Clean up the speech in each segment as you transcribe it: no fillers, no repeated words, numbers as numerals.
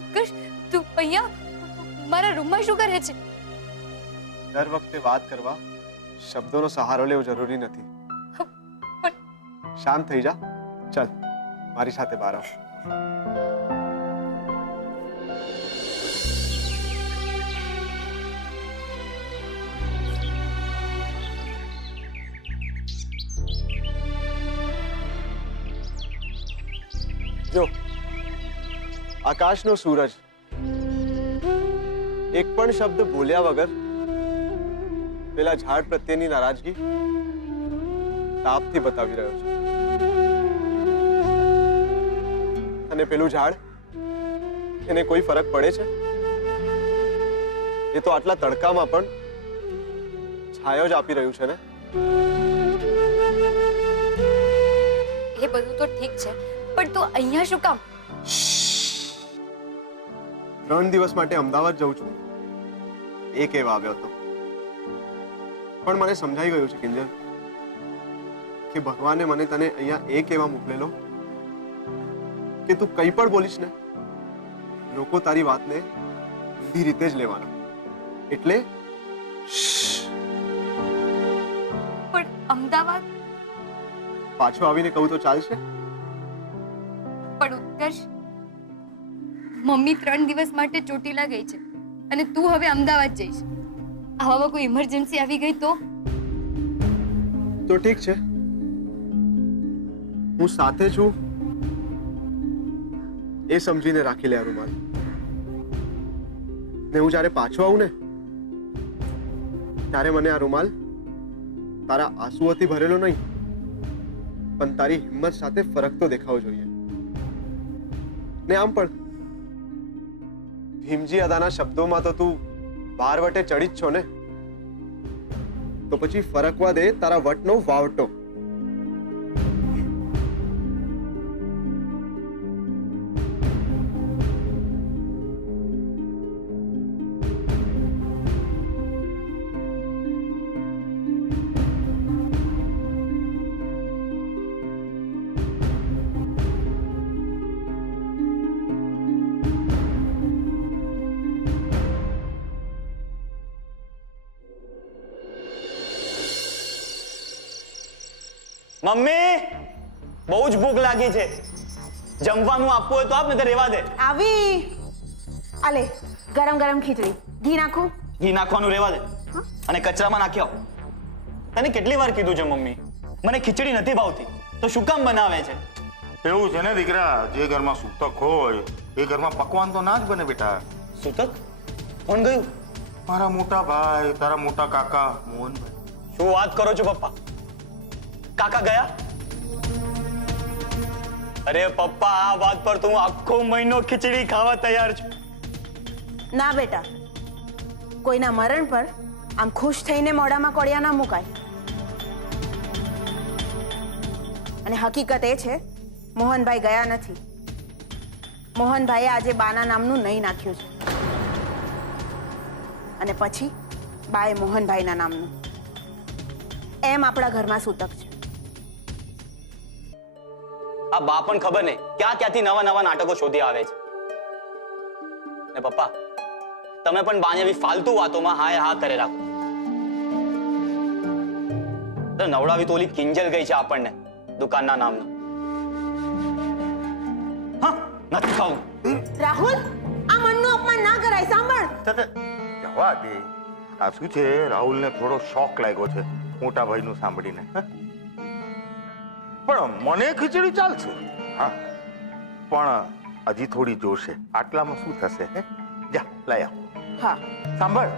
ઉત્કર્ષ, તું અહીંયા મારા રૂમમાં શું કરે છે? દર વખતે વાત કરવા શબ્દોનો સહારો લેવો જરૂરી નથી. શાંત થઈ જા. ચાલ મારી સાથે બહાર આવ. જો આકાશનો સૂરજ એક પણ શબ્દ બોલ્યા વગર પેલા ઝાડ પ્રત્યેની નારાજગી તાપથી બતાવી રહ્યો છે. અને પેલું ઝાડ, એને કોઈ ફરક પડે છે? એ તો આટલા તડકામાં પણ છાયો જ આપી રહ્યું છે ને. એ બધું તો ઠીક છે, પણ તું અહીંયા શું કામ? 3 દિવસ માટે અમદાવાદ જઉં છું એ કહેવા આવ્યો હતો. પણ મને સમજાઈ ગયું છે કિંજલ કે ભગવાને મને તને અહીંયા એ કહેવા મોકલેલો કે તું કંઈ પણ બોલીશ ને લોકો તારી વાતને ઊંધી રીતે જ લેવાના. એટલે પણ અમદાવાદ પાછો આવીને કહું તો ચાલશે? પણ ઉત્કર્ષ, મમ્મી 3 દિવસ માટે ચોટીલા ગઈ છે અને તું હવે અમદાવાદ જઈશ. આવામાં કોઈ ઇમરજન્સી આવી ગઈ તો ઠીક છે, હું સાથે છું એ સમજીને રાખી લે આ રૂમાલ. ને હું જ્યારે પાછો આવું ને ત્યારે મને આ રૂમાલ તારા આંસુઓથી ભરેલો નહીં પણ તારી હિંમત સાથે ફરકતો દેખાવો જોઈએ. ને આમ પણ ભીમજી અદાના શબ્દોમાં તો તું બારવટે ચડી જ છો ને, તો પછી ફરકવા દે તારા વટનો વાવટો. મમ્મી, બહુ જ ભૂખ લાગી છે. જમવાનું આપવું હોય તો આપ, નહીં તો રહેવા દે. આવી આલે ગરમ ગરમ ખીચડી. ઘી નાખું? ઘી નાખવાનું રહેવા દે અને કચરામાં નાખી આવ. તને કેટલી વાર કીધું છે મમ્મી, મને ખીચડી નથી ભાવતી, તો શું કામ બનાવે છે? એવું છે ને દીકરા, જે ઘરમાં સૂતક હોય એ ઘરમાં પકવાન તો ના જ બને બેટા. સૂતક? કોણ ગયું? મારા મોટા ભાઈ, તારા મોટા કાકા મોહનભાઈ. શું વાત કરો છો પપ્પા? કાકા ગયા? અરે પપ્પા, આ વાત પર તો હું આખો મહિનો ખીચડી ખાવા તૈયાર છું. ના બેટા, કોઈના મરણ પર આમ ખુશ થઈને મોઢામાં કોળિયા ના મુકાય. અને હકીકત એ છે મોહનભાઈ ગયા નથી. મોહનભાઈએ આજે બાના નામનું નહીં નાખ્યું છે અને પછી બાએ મોહનભાઈના નામનું. એમ આપણા ઘરમાં સૂતક છે. આ બા પણ ખબર નહીં ક્યાંથી નવા નવા નાટકો શોધી આવે છે. ને પપ્પા, તમે પણ બાને એવી ફાલતુ વાતોમાં હા હા કરે રાખો. તો નવડાવી તો ઓલી કિંજલ ગઈ છે આપણને દુકાનના નામનું. હા, નથી ખાવું. રાહુલ, આ મનનું અપમાન ના કરાય. સાંભળ, જવા દે. આ શું છે, રાહુલને થોડો શોખ લાગ્યો છે મોટા ભાઈનું સાંભળીને. પણ મને ખીચડી ચાલશે. હા, પણ હજી થોડી જોશે. આટલામાં શું થશે? જા લઈ આવ. હા સાંભળ,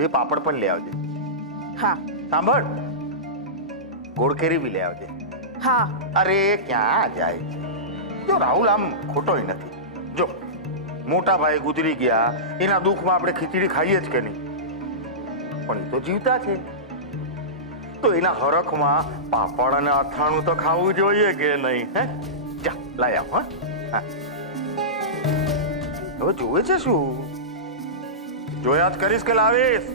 2 પાપડ પણ લઈ આવજે. હા સાંભળ, ગોળ કેરી બી લઈ આવજે. હા. અરે ક્યાં જાય છે? જો રાહુલ આમ ખોટોય નથી. જો મોટા ભાઈ ગુજરી ગયા, એના દુઃખમાં આપણે ખીચડી ખાઈએ જ કે નહીં? પણ એ તો જીવતા છે, તો એના હરખમાં પાપડ અને અથાણું તો ખાવું જોઈએ કે નહીં? હે, જા લાય આવ. હા, હવે જોવે છે શું? જોયા જ કરીશ કે લાવીશ?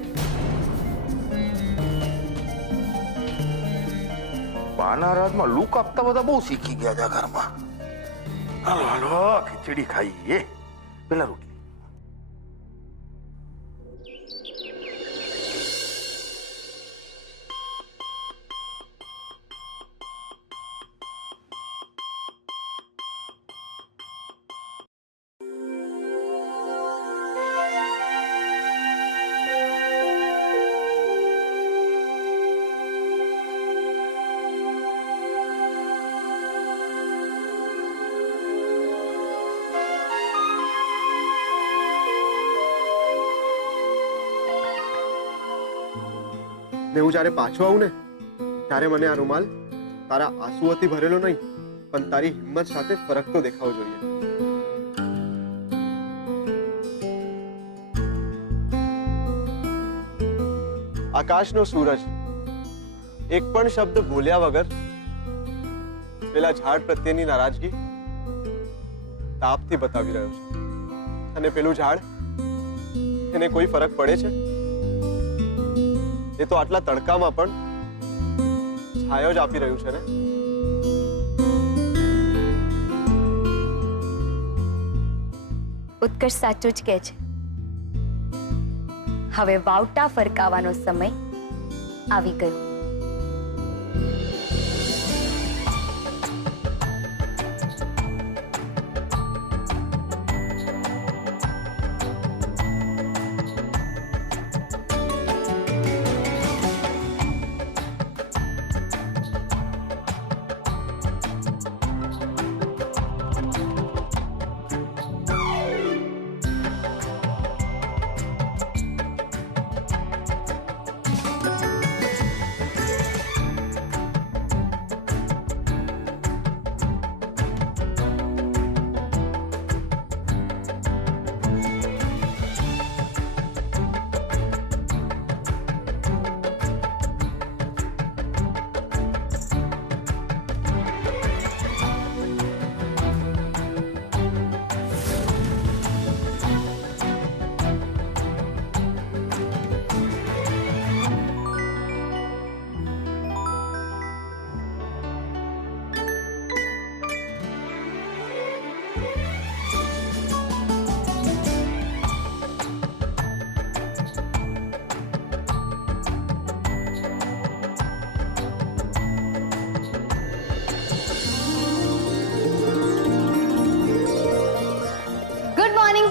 બાના રાજમાં લુક આપતા બધા બહુ શીખી ગયા છે ઘરમાં. હાલો હાલો, ખીચડી ખાઈએ. પેલા રોટલી. ને હું જ્યારે પાછો આવું ને ત્યારે મને આ રૂમાલ તારા આંસુઓથી ભરેલો નહીં પણ તારી હિંમત સાથે ફરકતો દેખાવો જોઈએ. આકાશનો સૂરજ એક પણ શબ્દ બોલ્યા વગર પેલા ઝાડ પ્રત્યેની નારાજગી તાપથી બતાવી રહ્યો છે. અને પેલું ઝાડ, એને કોઈ ફરક પડે છે? એ તો આટલા તડકામાં પણ છાયો જ આપી રહ્યું છે ને. ઉત્કર્ષ સાચું જ કહે છે. હવે વાવટા ફરકાવાનો સમય આવી ગયો.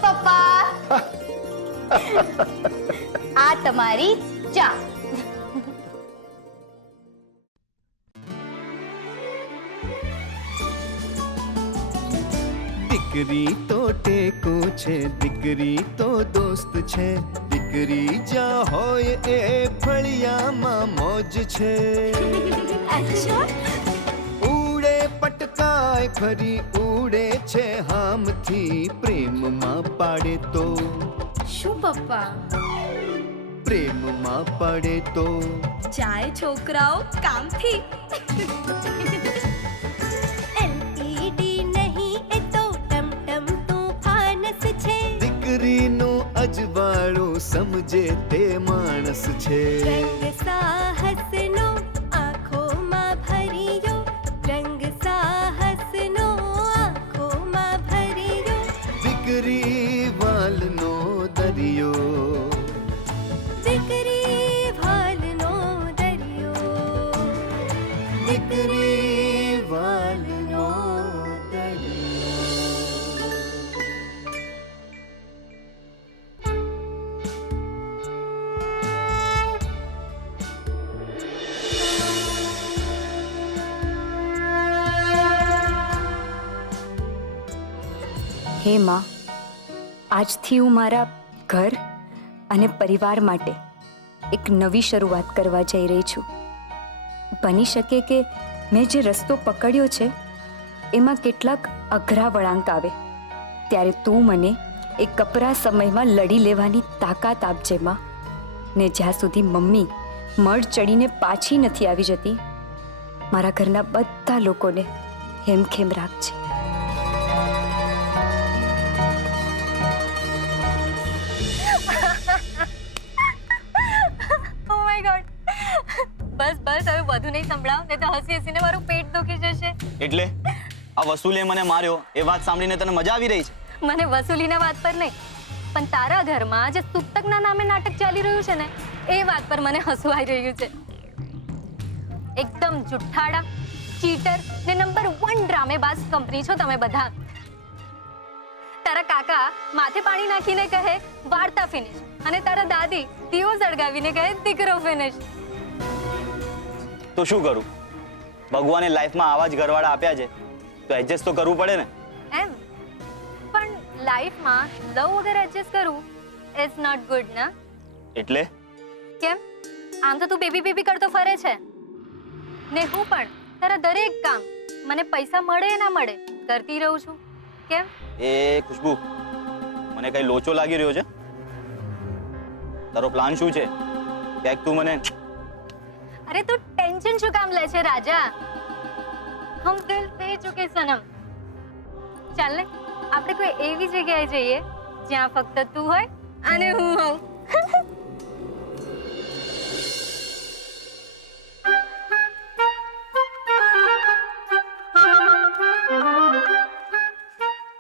પપ્પા, આ તમારી ચા. દીકરી તો ટેકો છે, દીકરી તો દોસ્ત છે, દીકરી જ્યાં હોય એ ફળિયામાં મોજ છે. અચ્છા, ઉડે પટકાય ફરી ઉડે છે હામથી, પ્રેમમાં પાડે તો શું પપ્પા? પ્રેમમાં પડે તો જાય છોકરાઓ કામથી. એલઈડી નહીં એ તો ટમટમ તોફાનસ છે, દીકરીનું અજવાળું સમજે તે માણસ છે. રંગ સાહસનો આંખોમાં ભર્યો, રંગ સાહસનો આંખોમાં ભર્યો, દીકરી વાલનો દરિયો, દીકરી ભાલનો દરિયો, દીકરી વાલનો દરિયો. હે માં, આજથી હું મારા ઘર અને પરિવાર માટે એક નવી શરૂઆત કરવા જઈ રહી છું. બની શકે કે મેં જે રસ્તો પકડ્યો છે એમાં કેટલાક અઘરા વળાંક આવે, ત્યારે તું મને એ કપરા સમયમાં લડી લેવાની તાકાત આપજે માં. ને જ્યાં સુધી મમ્મી મળ ચડીને પાછી નથી આવી જતી, મારા ઘરના બધા લોકોને હેમખેમ રાખજે. ઓ માય ગોડ, બસ બસ, હવે વધુ નહીં સંભળાવ, નહીં તો હસી હસીને મારું પેટ દુખી જશે. એટલે આ વસુલે મને માર્યો એ વાત સાંભળીને તને મજા આવી રહી છે? મને વસૂલીના વાત પર નહીં, પણ તારા ઘરમાં જે સૂતકના નામે નાટક ચાલી રહ્યું છે ને, એ વાત પર મને હસવું આવી રહ્યું છે. એકદમ જુઠ્ઠાડા, ચીટર ને નંબર 1 ડ્રામેબાજ કંપની છો તમે બધા. તારા કાકા માથે પાણી નાખીને કહે વાર્તા ફિનિશ, અને તારા દાદી દીવો સળગાવીને કહે દીકરો ફિનિશ. તો શું કરું? ભગવાને લાઈફમાં આવા જ ઘરવાળા આપ્યા છે, તો એડજસ્ટ તો કરવું પડે ને. એમ પણ લાઈફમાં લવ વગર એડજસ્ટ કરવું ઇઝ નોટ ગુડ ના. એટલે કેમ? આમ તો તું બેબી કરતો ફરે છે ને, હું પણ તારા દરેક કામ મને પૈસા મળે ના મળે કરતી રહું છું. કેમ? એ ખુશ્બુ, મને કઈ લોચો લાગી રહ્યો છે? તારો પ્લાન શું છે? ક્યાંક તું મને... અરે તું ટેન્શન શું કામ લે છે રાજા? હમ દિલ દે ચુકે સનમ. ચાલ ને આપણે કોઈ એવી જગ્યાએ જઈએ જ્યાં ફક્ત તું હોય અને હું હોઉં.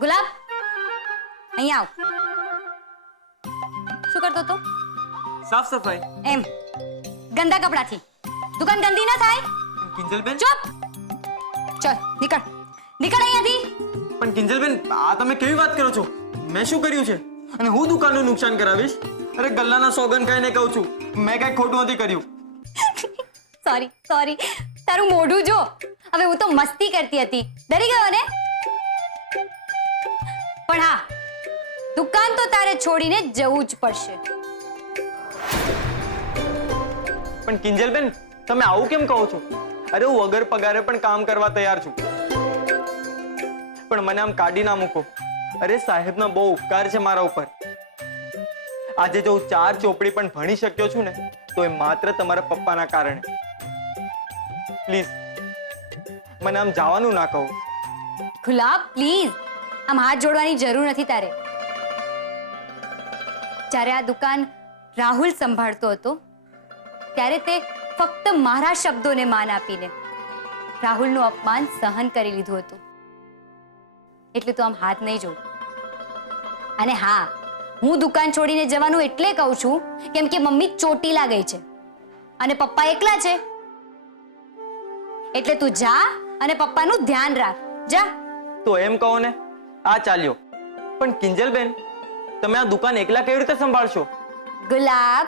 ગુલાબ, અહીંયા આવ. શું કરતો તો? સાફ સફાઈ. એમ ગંદા કપડાથી દુકાન ગંદી ના થાય. કિંજલબેન, ચૂપ. ચલ નીકળ, નીકળ અહીંયાથી. પણ કિંજલબેન, આ તમે કેવી વાત કરો છો? મેં શું કર્યું છે? અને હું દુકાનનું નુકસાન કરાવીશ? અરે ગલ્લાના સોગન ખાઈને કહું છું, મેં કઈ ખોટું નથી કર્યું. સોરી સોરી, તારું મોઢું જો. હવે હું તો મસ્તી કરતી હતી, ડરી ગયો ને? પણ હા, દુકાન તો તારે છોડીને જવું જ પડશે. પણ કિંજલબેન, તમે આવું કેમ કહો છો? અરે હું વગર પગારે પણ કામ કરવા તૈયાર છું, પણ મને આમ કાઢી ના મૂકો. અરે સાહેબનો બહુ ઉપકાર છે મારા ઉપર. આજે જો હું 4 ચોપડી પણ ભણી શક્યો છું ને, તો એ માત્ર તમારા પપ્પાના કારણે. પ્લીઝ મને આમ જવાનું ના કહો. ગુલાબ પ્લીઝ, આમ હાથ જોડવાની જરૂર નથી તારે. જ્યારે આ દુકાન રાહુલ સંભાળતો હતો ત્યારે તે ફક્ત મારા શબ્દોને માન આપીને રાહુલનું અપમાન સહન કરી લીધું હતું. એટલે તું આમ હાથ નહીં જોડ. અને હા, હું દુકાન છોડીને જવાનું એટલે કહું છું કેમ કે મમ્મી ચોટીલા ગઈ છે અને પપ્પા એકલા છે. એટલે તું જા અને પપ્પાનું ધ્યાન રાખ. જા. તો એમ કહો ને, આ ચાલ્યો. પણ કિંજલબેન, તમે આ દુકાન એકલા કેવી રીતે સંભાળશો? ગુલાબ,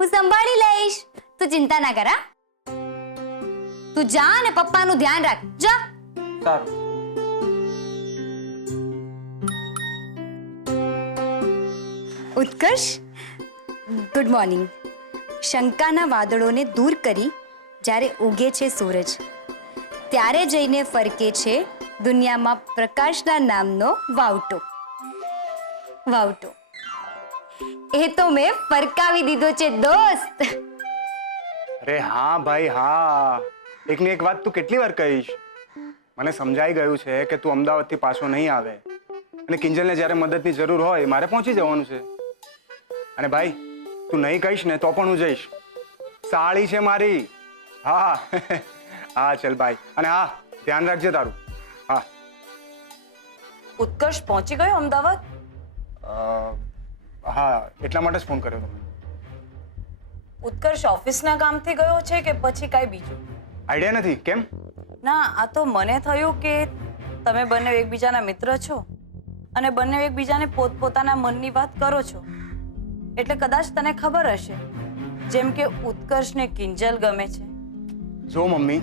હું સંભાળી લઈશ, તું ચિંતા ના કર. હા, તું જા અને પપ્પાનું ધ્યાન રાખ. જા. સારું. ઉત્કર્ષ, ગુડ મોર્નિંગ. શંકાના વાદળોને દૂર કરી જ્યારે ઉગે છે સૂરજ, ત્યારે જઈને ફરકે છે દુનિયામાં પ્રકાશના નામનો વાવટો. વાવટો એ તો મેં ફરકાવી દીધો છે દોસ્ત. અરે હા ભાઈ હા, એકની એક વાત તું કેટલી વાર કહીશ? મને સમજાઈ ગયું છે કે તું અમદાવાદથી પાછો નહીં આવે, અને કિંજલને જ્યારે મદદની જરૂર હોય મારે પહોંચી જવાનું છે. અને ભાઈ, તું નહીં કહીશ ને તો પણ હું જઈશ. સાળી છે મારી. હા હા ચલ ભાઈ. અને હા, ધ્યાન રાખજે તારું. હા. ઉત્કર્ષ પહોંચી ગયો અમદાવાદ? હા, એટલા માટે જ ફોન કર્યો તમે. ઉત્કર્ષ ઓફિસના કામથી ગયો છે કે પછી કાંઈ બીજું? આઈડિયા નથી. કેમ? ના, આ તો મને થયું કે તમે બંને એકબીજાના મિત્ર છો અને બંને એકબીજાને પોતપોતાના મનની વાત કરો છો, એટલે કદાચ તને ખબર હશે, જેમ કે ઉત્કર્ષને કિંજલ ગમે છે. જો મમ્મી,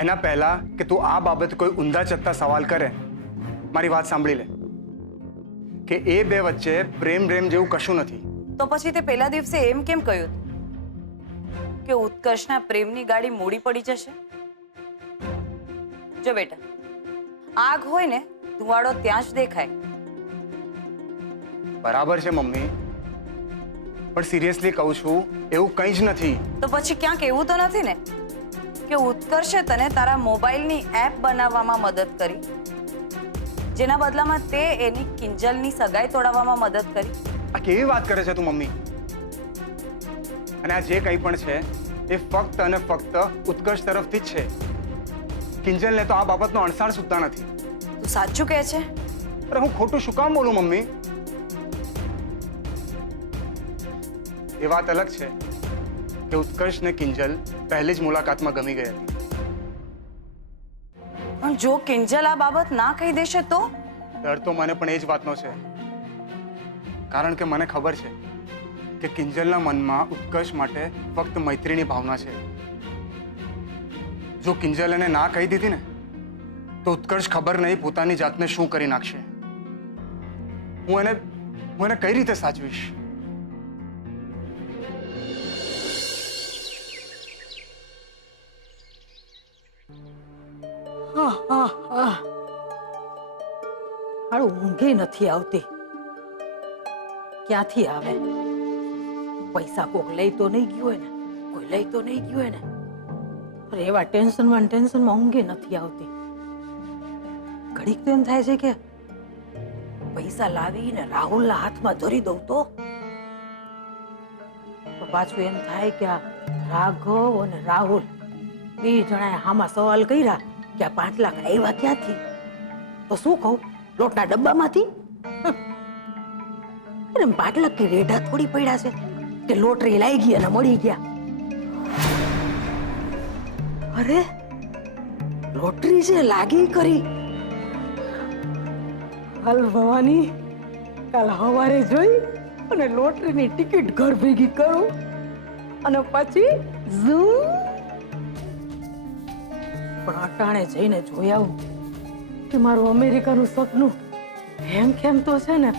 એના પહેલા કે તું આ બાબતે કોઈ ઊંધા ચત્તા સવાલ કરે, મારી વાત સાંભળી લે કે એ બે વચ્ચે પ્રેમ જેવું કશું નથી. તો પછી તે પહેલા દિવસે એમ કેમ કહ્યું કે ઉત્કર્ષના પ્રેમની ગાડી મોડી પડી જશે? જો બેટા, આગ હોય ને ધુવાડો ત્યાં જ દેખાય. બરાબર છે મમ્મી, પણ સિરિયસલી કહું છું, એવું કંઈ જ નથી. તો પછી ક્યાંક એવું તો નથી ને કે ઉત્કર્ષે તને તારા મોબાઈલની એપ બનાવવામાં મદદ કરી, જેના બદલામાં તે એની કિંજલની સગાઈ તોડાવવામાં મદદ કરી? આ કેવી વાત કરે છે તું મમ્મી? અને આ જે કંઈ પણ છે એ ફક્ત અને ફક્ત ઉત્કર્ષ તરફથી જ છે. કિંજલને તો આ બાબતનો અણસાર સુદ્ધા નથી. તું સાચું કહે છે? અરે હું ખોટું શું કામ બોલું મમ્મી? એ વાત અલગ છે કે ઉત્કર્ષ ને કિંજલ પહેલી જ મુલાકાતમાં ગમી ગઈ હતી. પણ જો કિંજલ આ બાબત ના કહી દેશે તો? ડર તો મને પણ એ જ વાતનો છે, કારણ કે મને ખબર છે કે કિંજલના મનમાં ઉત્કર્ષ માટે ફક્ત મૈત્રીની ભાવના છે. જો કિંજલ એને ના કહી દીધી ને તો ઉત્કર્ષ ખબર નહીં પોતાની જાતને શું કરી નાખશે. હું એને કઈ રીતે સાચવીશ? હારું ઊંઘે નથી આવતી. ક્યાંથી આવે? પૈસા કોક લઈ તો નહીં ગયું હોય ને, કોઈ લઈ તો નહીં ગયું હોય ને. અરે એવા ટેન્શનમાં ઊંઘે નથી આવતી. ઘડીક તો એમ થાય છે કે પૈસા લાવીને રાહુલના હાથમાં ધરી દઉં તો પાછું એમ થાય કે આ રાઘવ અને રાહુલ બે જણાએ હામાં સવાલ કર્યા કે આ 5 લાખ આવ્યા ક્યાંથી? તો શું કહું? લોટના ડબ્બામાંથી? અરે 5 લાખ કે રેઢા થોડી પડ્યા છે કે લોટરી લાગી ગઈ અને મળી ગયા. અરે લોટરી છે લાગી કરી. હાલ ભવાની, કાલ સવારે જોઈ અને લોટરીની ટિકિટ ઘર ભેગી કરું અને પછી ઝૂમ. પણ અટાણે જઈને જોઈ આવું કે મારું અમેરિકાનું સપનું કેમ તો છે ને.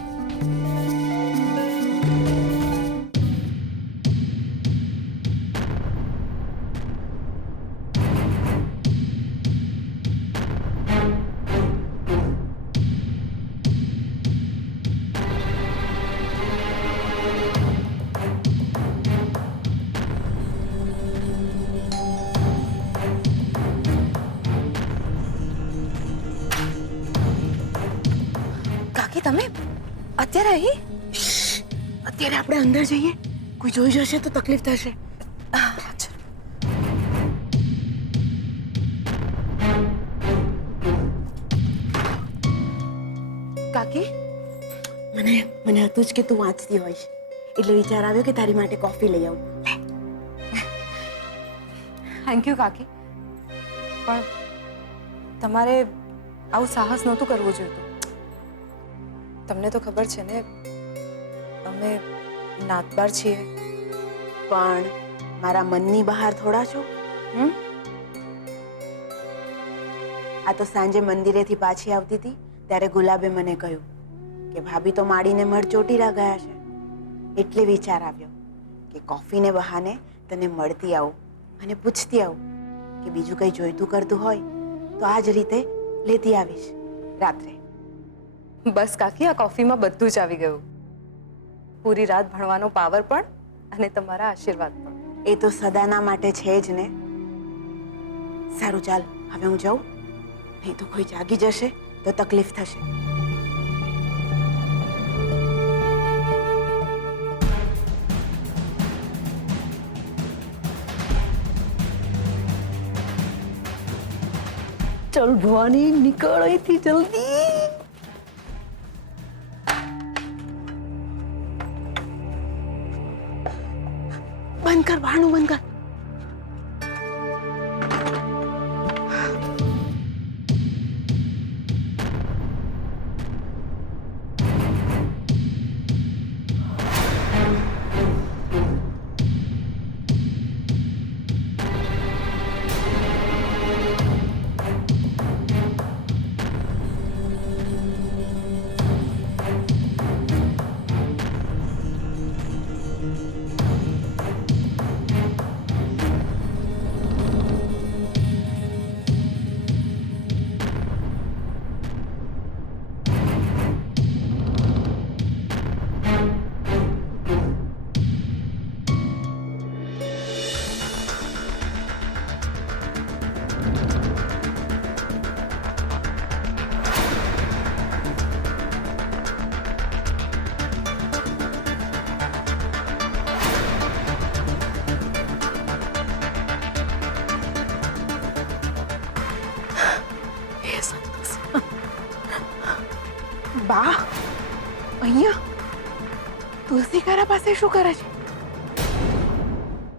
તમે અત્યારે અહીં? અત્યારે આપણે અંદર જઈએ, કોઈ જોઈ જશે તો તકલીફ થશે. કાકી, મને હતું જ કે તું વાંચતી હોઈશ, એટલે વિચાર આવ્યો કે તારી માટે કોફી લઈ આવું. થેન્ક યુ કાકી, પણ તમારે આવું સાહસ નહોતું કરવું જોઈતું. તમને તો ખબર છે ને, અમે નાતબાર છીએ. પણ મારા મનની બહાર થોડા છો. આ તો સાંજે મંદિરેથી પાછી આવતી હતી ત્યારે ગુલાબે મને કહ્યું કે ભાભી તો માડીને મળ ચોટીલા ગયા છે. એટલે વિચાર આવ્યો કે કોફીને બહાને તને મળતી આવું અને પૂછતી આવું કે બીજું કંઈ જોઈતું કરતું હોય તો આ જ રીતે લેતી આવીશ રાત્રે. બસ કાકી, આ કોફીમાં બધું જ આવી ગયું. પૂરી રાત ભણવાનો પાવર પણ અને તમારા આશીર્વાદ પણ. એ તો સદાના માટે છે જ ને. સારું, ચાલ હવે હું જાઉં, નહીં તો કોઈ જાગી જશે તો તકલીફ થશે. ચલ ભવાની, નીકળ અહીંથી જલ્દી. બંધ કર, બહારનું બંધ કર. બા અહીંયા તુલસીકારા પાસે શું કરે છે?